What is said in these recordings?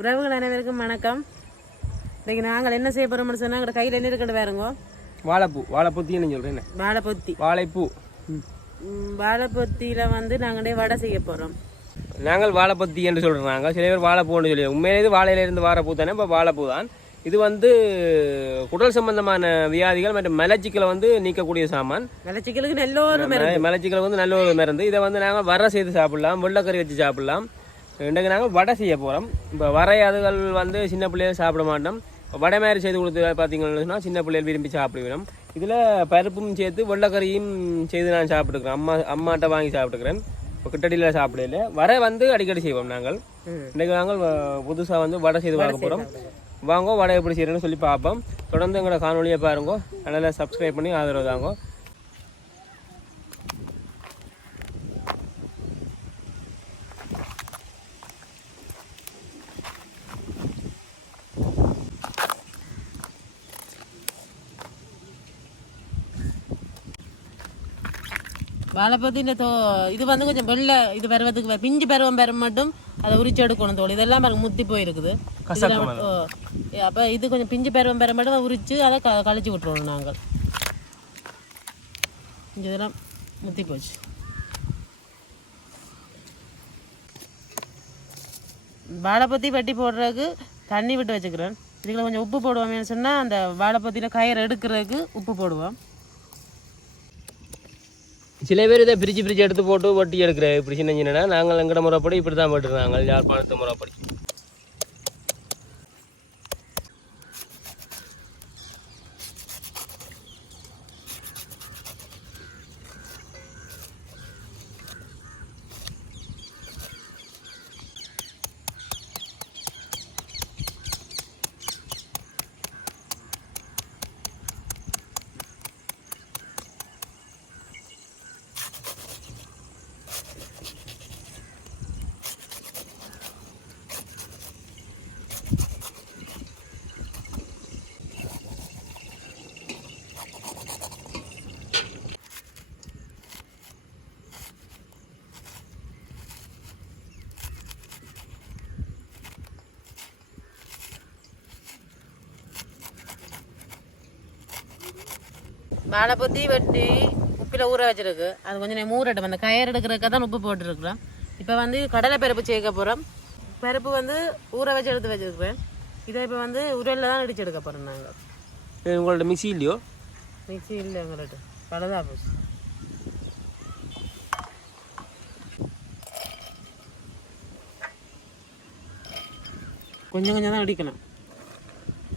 உறவுகள் அனைவருக்கும் வணக்கம். இன்னைக்கு நாங்கள் என்ன செய்ய போறோம்னு சொன்னா எங்க கையில் என்ன இருக்கிறது வேறுங்க வாழைப்பூ வாழைப்பூ தீனு சொல்கிறேன் வாழைப்பொத்தி. வாழைப்பூ. வாழைப்பொத்தியில வந்து நாங்களே வடை செய்ய போறோம்? நாங்கள் வாழைப்பத்தி என்று சொல்கிறாங்க சில பேர் வாழைப்பூன்னு சொல்லி உண்மையிலே இது வாழையிலிருந்து வாழைப்பூ தானே இப்போ வாழைப்பூ தான். இது வந்து குடல் சம்பந்தமான வியாதிகள் மற்றும் மலச்சிக்கலை வந்து நீக்கக்கூடிய சாமான். விளைச்சிக்கலுக்கு நல்ல ஒரு ம- மலச்சிக்கல் வந்து நல்ல ஒரு மருந்து. இதை வந்து நாங்கள் வர செய்து சாப்பிடலாம் வெள்ளைக்கறி வச்சு சாப்பிடலாம். இன்றைக்கு நாங்கள் வடை செய்ய போகிறோம் இப்போ வரை அதுகள் வந்து சின்ன பிள்ளைகள் சாப்பிட மாட்டோம். வடை மாதிரி செய்து கொடுத்து பார்த்தீங்கன்னு சொன்னால் சின்ன பிள்ளைகள் விரும்பி சாப்பிடுவோம் இதில் பருப்பும் சேர்த்து வெள்ளைக்கறியும் செய்து நான் சாப்பிட்டுக்கிறேன். அம்மா அம்மாட்ட வாங்கி சாப்பிட்டுக்கிறேன். இப்போ கிட்டடியில் சாப்பிடல. வரை வந்து அடிக்கடி செய்வோம் நாங்கள். இன்றைக்கு நாங்கள் புதுசாக வந்து வடை செய்து பார்க்க போகிறோம் வாங்க வடை எப்படி செய்யறேன்னு சொல்லி பார்ப்போம். தொடர்ந்து எங்களோட காணொலியை பாருங்க. அதனால் சப்ஸ்கிரைப் பண்ணி ஆதரவு தாங்க. வாழைப்பொத்தின் தோ இது வந்து கொஞ்சம் வெள்ளை இது பருவத்துக்கு வ- பிஞ்சு பருவம் பெறும் மட்டும் அதை உரிச்சு எடுக்கணும் தோல் இதெல்லாம் பாருங்க முத்தி போயிருக்குது அப்ப இது கொஞ்சம் பிஞ்சு பருவம் பெற மட்டும் உரிச்சு அதை க கழிச்சு விட்டுருவோம் நாங்கள் இதெல்லாம் முத்தி போச்சு வாழைப்பத்தி வெட்டி போடுறதுக்கு தண்ணி விட்டு வச்சுக்கிறேன் இதுக்குள்ள கொஞ்சம் உப்பு போடுவோம்னு சொன்னால் அந்த வாழைப்பத்தியில் கயிறு எடுக்கிறதுக்கு உப்பு போடுவோம் சில பேர் இதை பிரித்து பிரித்து எடுத்து போட்டு வட்டி எடுக்கிற இப்படி சின்ன சின்னனா? நாங்கள் எங்கட முறைப்படி இப்படி தான் போட்டுருந்தாங்க யாழ்ப்பாணத்து முறைப்படி. வாழைப்பொத்தி வெட்டி உப்பில் ஊற வச்சிருக்கு. அது கொஞ்சம் நேரம் ஊறட்டும் அந்த கயிறு எடுக்கிறதுக்காக தான் உப்பு போட்டுருக்குறோம். இப்போ வந்து கடலை பருப்பு சேர்க்க போகிறோம் பருப்பு வந்து ஊற வச்சு எடுத்து வச்சிருக்கிறேன் இதை இப்போ வந்து உரலில் தான் இடிச்சு எடுக்க போகிறோம் நாங்கள் உங்களோட மிக்சி இல்லையோ? மிக்ஸி இல்லை எங்கள்கிட்ட பலதா போச்சு கொஞ்சம் கொஞ்சம் தான் அடிக்கணும்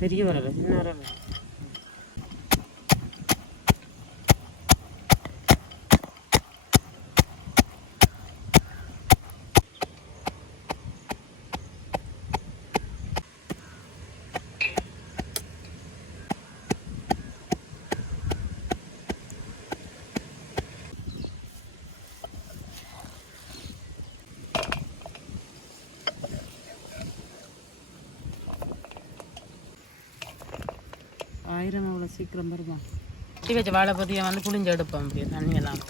பெரிய வரல சின்ன வரல ஆயிரம் அவ்வளோ சீக்கிரம் வருமா? கட்டி வச்ச வாழைப்பத்தியை வந்து புளிஞ்சு எடுப்போம் அப்படியே தண்ணியெல்லாம்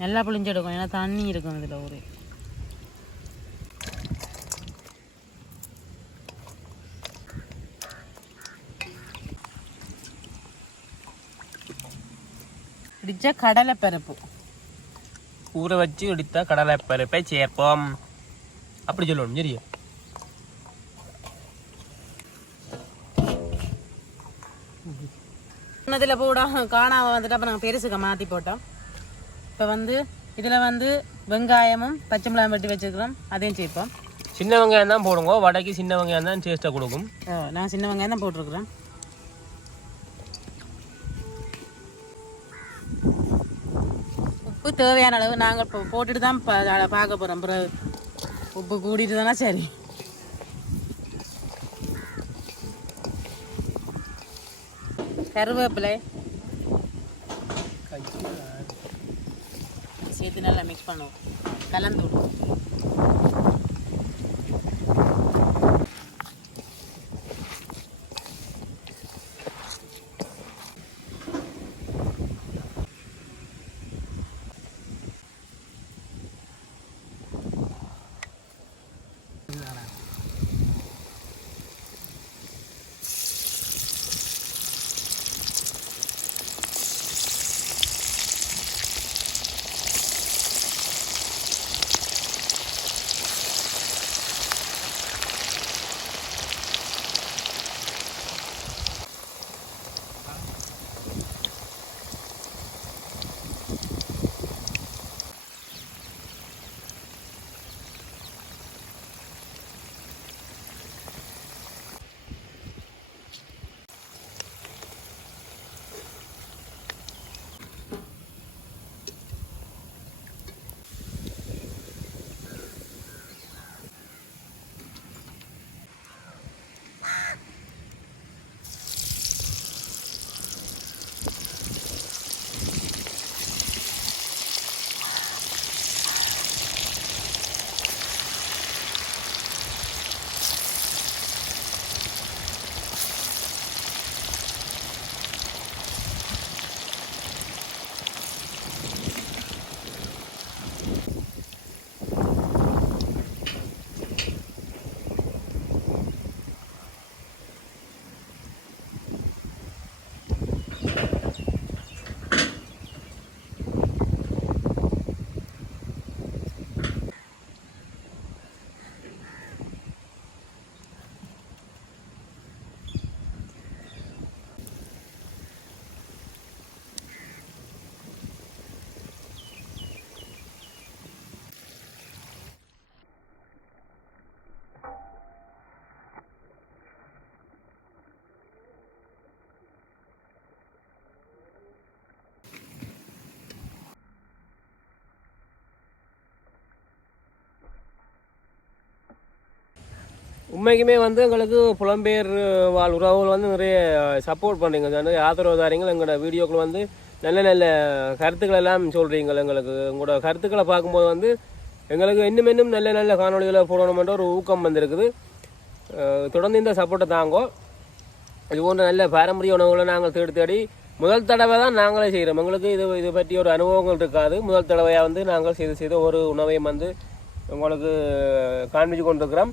நல்லா புளிஞ்சு எடுக்கும் ஏன்னா தண்ணி இருக்கும் இதில் ஒரு இடிச்ச கடலை பருப்பு ஊற வச்சு எடுத்த கடலை பருப்பை சேர்ப்போம் அப்படி சொல்லணும் சரியா இதில் போட காணாம வந்துட்டு அப்போ நாங்கள் பெருசுக்க மாற்றி போட்டோம் இப்போ வந்து இதில் வந்து வெங்காயமும் பச்சை மிளகாய் வெட்டி வச்சுருக்கிறோம் அதையும் சேர்ப்போம் சின்ன வெங்காயம் தான் போடுங்க வடைக்கு சின்ன வெங்காயம் தான் டேஸ்ட்டாக கொடுக்கும் நான் சின்ன வெங்காயம் தான் போட்டிருக்கிறேன் உப்பு தேவையான அளவு நாங்கள் இப்போ போட்டுட்டு தான் பார்க்க போகிறோம் அப்புறம் உப்பு கூடிட்டு தானே சரி. கருவேப்பிலை. சேர்த்து நல்லா மிக்ஸ் பண்ணுவோம். கலந்து விடுவோம். உண்மைக்குமே வந்து எங்களுக்கு புலம்பெயர் வாழ் உறவுகள் வந்து நிறைய சப்போர்ட் பண்ணுறீங்க வந்து ஆதரவு தாரீங்க எங்களோட வீடியோக்கள் வந்து நல்ல நல்ல கருத்துக்கள் எல்லாம் சொல்கிறீங்க எங்களுக்கு. உங்களோட கருத்துக்களை பார்க்கும்போது வந்து எங்களுக்கு இன்னும் இன்னும் நல்ல நல்ல காணொளிகளை போடணுமென்ற ஒரு ஊக்கம் வந்திருக்குது. தொடர்ந்து இந்த சப்போர்ட்டை தாங்கோ. இது போன்ற நல்ல பாரம்பரிய உணவுகளை நாங்கள் தேடி தேடி முதல் தடவை தான் நாங்களே செய்கிறோம் எங்களுக்கு இது இது பற்றி ஒரு அனுபவங்கள் இருக்காது. முதல் தடவையாக வந்து நாங்கள் செய்து செய்த ஒரு உணவையும் வந்து உங்களுக்கு காண்பிச்சு கொண்டிருக்கிறோம்.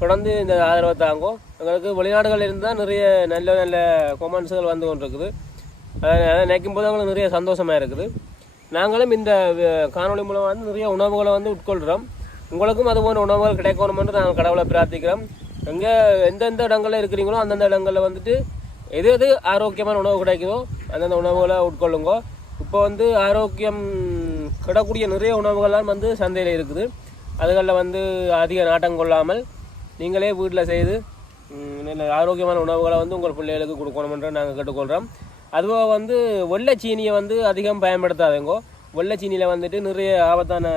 தொடர்ந்து இந்த ஆதரவை தாங்கோ எங்களுக்கு வெளிநாடுகளில் இருந்தால் நிறைய நல்ல நல்ல கொமெண்ட்ஸுகள் வந்து கொண்டிருக்குது. அதை அதை நினைக்கும் போது அவங்களுக்கு நிறைய சந்தோஷமாக இருக்குது. நாங்களும் இந்த காணொலி காணொளி மூலம் வந்து நிறைய உணவுகளை வந்து உட்கொள்கிறோம் உங்களுக்கும் அது போன்ற உணவுகள் கிடைக்கணுமென்று நாங்கள் கடவுளை பிரார்த்திக்கிறோம். எங்கே எந்தெந்த இடங்களில் இருக்கிறீங்களோ அந்தந்த இடங்களில் வந்துட்டு எது எது ஆரோக்கியமான உணவு கிடைக்குதோ அந்தந்த உணவுகளை உட்கொள்ளுங்க. இப்போ வந்து ஆரோக்கியம் கிடக்கூடிய நிறைய உணவுகள்லாம் வந்து சந்தையில் இருக்குது. அதுகளில் வந்து அதிக நாட்டம் கொள்ளாமல் நீங்களே வீட்டில் செய்து நல்ல ஆரோக்கியமான உணவுகளை வந்து உங்கள் பிள்ளைகளுக்கு கொடுக்கணுமென்று நாங்கள் கேட்டுக்கொள்கிறோம் அதுபோக வந்து வெள்ளை சீனியை வந்து அதிகம் பயன்படுத்தாதுங்கோ. வெள்ளை சீனியில் வந்துட்டு நிறைய ஆபத்தான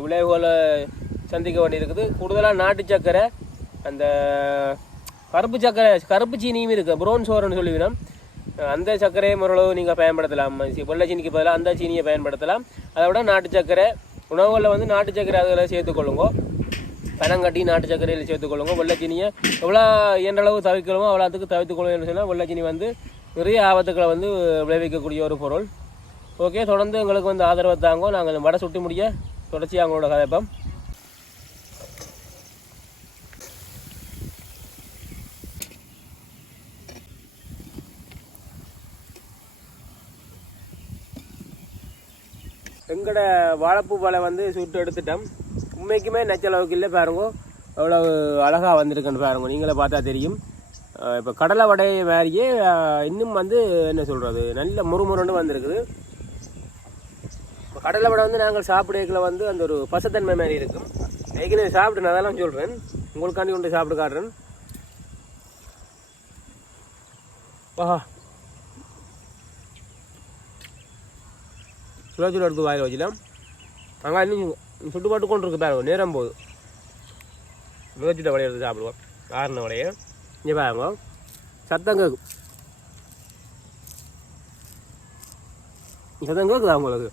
விளைவுகளை சந்திக்க வேண்டியிருக்குது. கூடுதலாக நாட்டு சர்க்கரை அந்த கருப்பு சக்கரை கருப்பு சீனியும் இருக்குது ப்ரௌன் சோறுன்னு சொல்லிவிடும் அந்த சர்க்கரையை ஓரளவு நீங்கள் பயன்படுத்தலாம். சி- வெள்ளை சீனிக்கு பதிலாக அந்த சீனியை பயன்படுத்தலாம். அதை விட நாட்டு சக்கரை உணவுகளில் வந்து நாட்டு சக்கரை அதில் சேர்த்துக்கொள்ளுங்க. பனங்கட்டி நாட்டு சர்க்கரையில் சேர்த்துக்கொள்ளுங்க. வெள்ளை எவ்வளோ இயன்ற அளவு தவிர்க்கணுமோ அவ்வளோத்துக்கு தவிர்த்துக்கொள்ளும் சொன்னால் வெள்ளை வந்து நிறைய ஆபத்துக்களை வந்து விளைவிக்கக்கூடிய ஒரு பொருள். ஓகே தொடர்ந்து எங்களுக்கு வந்து ஆதரவை தாங்கோ நாங்கள் வடை சுட்டி முடிய தொடர்ச்சியாக அவங்களோட கதைப்பம் எங்களோட வாழைப்பூ பழம் வந்து சுட்டு எடுத்துட்டோம். உண்மைக்குமே நச்சளவுக்கு இல்லை பாருங்க. அவ்வளோ அழகாக வந்திருக்குன்னு பாருங்க. நீங்களே பார்த்தா தெரியும். இப்போ கடலை வடை மாதிரியே இன்னும் வந்து என்ன சொல்கிறது நல்ல முறுமுறுன்னு வந்திருக்குது. இப்போ கடலை வடை வந்து நாங்கள் சாப்பிடக்குள்ள வந்து அந்த ஒரு பசத்தன்மை மாதிரி இருக்கும். ஏற்கனவே சாப்பிட்டு நான் அதெல்லாம் சொல்கிறேன் உங்களுக்காண்டி கொண்டு சாப்பிட்டு காட்டுறேன். ஆஹா. சுட எடுத்து வாயில் வச்சுலாம் அங்கே இன்னும் சுட்டு பாட்டு கொண்டு இருக்கு பாருங்க நேரம் போகுது. வேச்சிட்ட வலையை எடுத்து சாப்பிடுவோம். ஆறுன வலையை இங்கே பாருங்க சத்தம் கேட்கும் சத்தம் கேட்குதா உங்களுக்கு?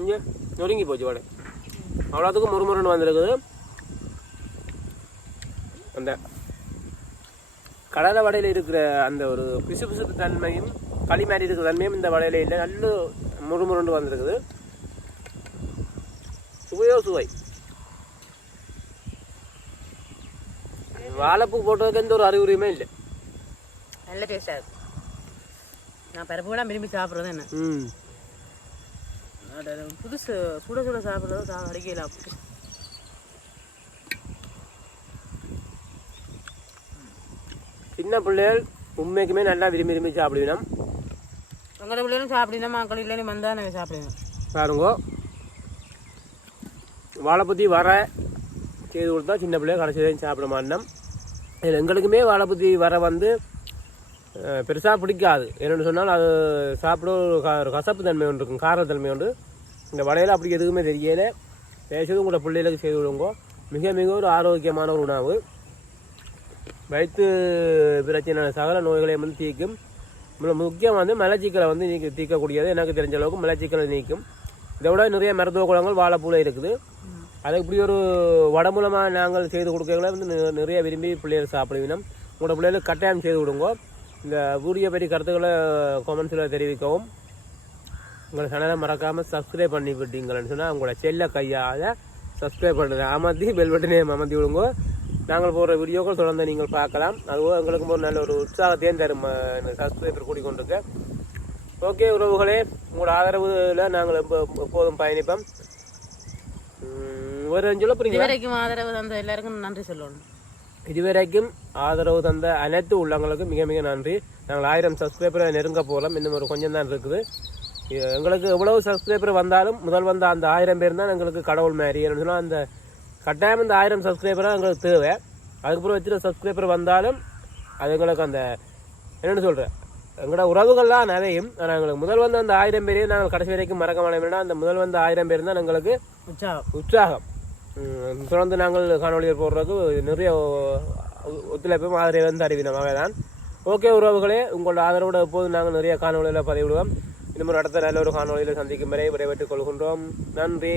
இங்கே நொறுங்கி போச்சு வடை. அவ்வளோத்துக்கும் முறுமுறுன்னு வந்திருக்குது. அந்த கடலை வடையில் இருக்கிற அந்த ஒரு பிசு பிசுப்பு தன்மையும் களி மாதிரி இருக்கிற தன்மையும் இந்த வடையில இல்லை. நல்ல முறுமுறுண்டு வந்திருக்குது. சுவையோ சுவை. வாழைப்பூ போட்டதுக்கு எந்த ஒரு அறிகுறியுமே இல்லை. நல்ல டேஸ்டாக இருக்கு. நான் பருப்புலாம் விரும்பி சாப்பிட்றது என்ன? புதுசு சுட சுட சாப்பிட்றது சா அடிக்கல சின்ன பிள்ளைகள் உண்மைக்குமே நல்லா விரும்பி விரும்பி சாப்பிடுவினோம். உங்களோட பிள்ளைகளும் சாப்பிடணும் மக்கள் இல்லைன்னு வந்தால் நாங்கள் சாப்பிடுவேன் பாருங்க வாழைப்பத்தி வர செய்து கொடுத்தா சின்ன பிள்ளைய கடைசி சாப்பிட மாட்டோம் இதில் எங்களுக்குமே வாழைப்பத்தி வர வந்து பெருசாக பிடிக்காது என்னென்னு சொன்னால் அது சாப்பிட ஒரு ஒரு கசப்பு தன்மை ஒன்று இருக்கும் காரத்தன்மை உண்டு இந்த வடையில் அப்படி எதுவுமே தெரியல பேசுறது உங்களோட பிள்ளைகளுக்கு செய்து விடுங்க மிக மிக ஒரு ஆரோக்கியமான ஒரு உணவு வயிற்று பிரச்சனை சகல நோய்களையும் வந்து தீர்க்கும் முக்கியம் முக்கியம் வந்து மலச்சிக்கலை வந்து நீக்க தீர்க்கக்கூடியது. எனக்கு தெரிஞ்ச அளவுக்கு மலச்சிக்கலை நீக்கும். இதை விட நிறைய மருத்துவ குளங்கள் வாழைப்பூல இருக்குது. அதை இப்படி ஒரு வடமூலமாக நாங்கள் செய்து கொடுக்கறதுல வந்து நிறைய விரும்பி பிள்ளைகள் சாப்பிடுவினோம். உங்களோட பிள்ளைகளுக்கு கட்டாயம் செய்து கொடுங்க. இந்த வீடியோ பற்றி கருத்துக்களை கமெண்ட்ஸில் தெரிவிக்கவும். உங்களை சேனலை மறக்காமல் சப்ஸ்கிரைப் பண்ணி விட்டீங்கன்னு சொன்னால் உங்களோட செல்ல கையால் சப்ஸ்கிரைப் பண்ணுறது அமர்த்தி பெல் பட்டனே அமர்த்தி விடுங்க. நாங்கள் போடுற வீடியோக்கள் தொடர்ந்து நீங்கள் பார்க்கலாம். அதுவும் எங்களுக்கு ஒரு நல்ல ஒரு உற்சாகத்தையும் தரும் சப்ஸ்கிரைபர் கூடிக்கொண்டிருக்க. ஓகே உறவுகளே உங்களோட ஆதரவுல நாங்கள் எப்போ- எப்போதும் பயணிப்போம். சொல்ல இதுவரைக்கும் ஆதரவு தந்த எல்லாருக்கும் நன்றி சொல்லணும். இதுவரைக்கும் ஆதரவு தந்த அனைத்து உள்ளங்களுக்கும் மிக மிக நன்றி. நாங்கள் ஆயிரம் சப்ஸ்கிரைபரை நெருங்க போகிறோம் இன்னும் ஒரு கொஞ்சம் தான் இருக்குது. எங்களுக்கு எவ்வளவு சப்ஸ்கிரைபர் வந்தாலும் முதல் வந்த அந்த ஆயிரம் பேர் தான் எங்களுக்கு கடவுள் மாதிரி. சொன்னால் அந்த கட்டாயம் இந்த ஆயிரம் சப்ஸ்கிரைபராக எங்களுக்கு தேவை. அதுக்கப்புறம் வச்சுட்டு சப்ஸ்கிரைபர் வந்தாலும் அது எங்களுக்கு அந்த என்னென்னு சொல்கிறேன் எங்களோட உறவுகள்லாம் நிறையும். ஆனால் எங்களுக்கு முதல் வந்த அந்த ஆயிரம் பேரையும் நாங்கள் கடைசி வரைக்கும் மறக்க மாட்டோம். அந்த முதல் வந்த ஆயிரம் பேர் தான் எங்களுக்கு உற்சாகம். உற்சாகம். தொடர்ந்து நாங்கள் காணொலிகள் போடுறதுக்கு நிறைய ஒத்துழைப்பும் ஆதரவும் அறிவினமாக தான். ஓகே உறவுகளே உங்களோட ஆதரவோட எப்போது நாங்கள் நிறைய காணொலியில் பதிவிடுவோம். இன்னும் ஒரு அடுத்த நல்ல ஒரு காணொலியில் சந்திக்கும் வரை விடைபெற்றுக் கொள்கின்றோம். நன்றி.